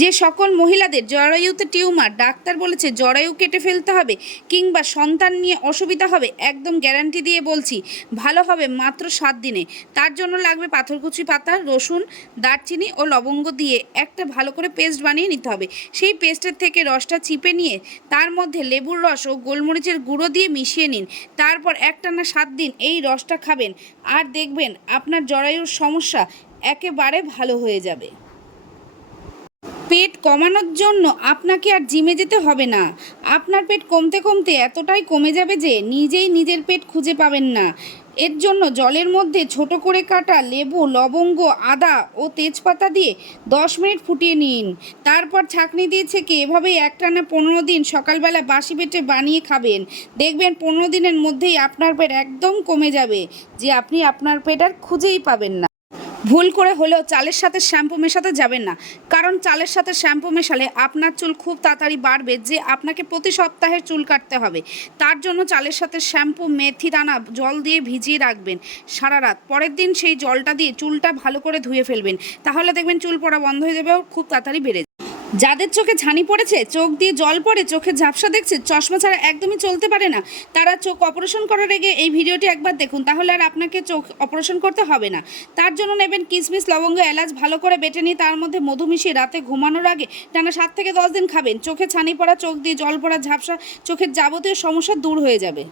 যে সকল মহিলাদের জরায়ুতে টিউমার, ডাক্তার বলেছে জরায়ু কেটে ফেলতে হবে কিংবা সন্তান নিয়ে অসুবিধা হবে, একদম গ্যারান্টি দিয়ে বলছি ভালো হবে মাত্র 7 দিনে। তার জন্য লাগবে পাথরকুচি পাতা, রসুন, দারচিনি ও লবঙ্গ দিয়ে একটা ভালো করে পেস্ট বানিয়ে নিতে হবে। সেই পেস্টের থেকে রসটা চিপে নিয়ে তার মধ্যে লেবুর রস ও গোলমরিচের গুঁড়ো দিয়ে মিশিয়ে নিন। তারপর একটানা 7 দিন এই রসটা খাবেন আর দেখবেন আপনার জরায়ুর সমস্যা একেবারে ভালো হয়ে যাবে। পেট কমানোর জন্য আপনাকে আর জিমে যেতে হবে না। আপনার পেট কমতে কমতে এতটাই কমে যাবে যে নিজেই নিজের পেট খুঁজে পাবেন না। এর জন্য জলের মধ্যে ছোট করে কাটা লেবু, লবঙ্গ, আদা ও তেজপাতা দিয়ে 10 মিনিট ফুটিয়ে নিন। তারপর ছাঁকনি দিয়ে ছেঁকে এভাবেই একটানা 15 দিন সকালবেলা বাসি পেটে বানিয়ে খাবেন। দেখবেন 15 দিনের মধ্যেই আপনার পেট একদম কমে যাবে যে আপনি আপনার পেট আর খুঁজেই পাবেন না। ভুল করে হলেও চালের সাথে শ্যাম্পু মেশাতে যাবেন না, কারণ চালের সাথে শ্যাম্পু মেশালে আপনার চুল খুব তাড়াতাড়ি বাড়বে যে আপনাকে প্রতি সপ্তাহে চুল কাটতে হবে। তার জন্য চালের সাথে শ্যাম্পু, মেথি দানা জল দিয়ে ভিজিয়ে রাখবেন সারা রাত। পরের দিন সেই জলটা দিয়ে চুলটা ভালো করে ধুয়ে ফেলবেন, তাহলে দেখবেন চুল পড়া বন্ধ হয়ে যাবে ও খুব তাড়াতাড়ি বেড়ে যাবে। যাদের চোখে ছানি পড়েছে, চোখ দিয়ে জল পড়ে, চোখে ঝাপসা দেখছে, চশমা ছাড়া একদমই চলতে পারে না, তারা চোখ অপারেশন করার আগে এই ভিডিওটি একবার দেখুন, তাহলে আর আপনাকে চোখ অপারেশন করতে হবে না। তার জন্য নেবেন কিশমিশ, লবঙ্গ, এলাচ ভালো করে বেটে নিয়ে তার মধ্যে মধু মিশিয়ে রাতে ঘুমানোর আগে টানা 7 থেকে 10 দিন খাবেন। চোখে ছানি পড়া, চোখ দিয়ে জল পড়া, ঝাপসা, চোখের যাবতীয় সমস্যা দূর হয়ে যাবে।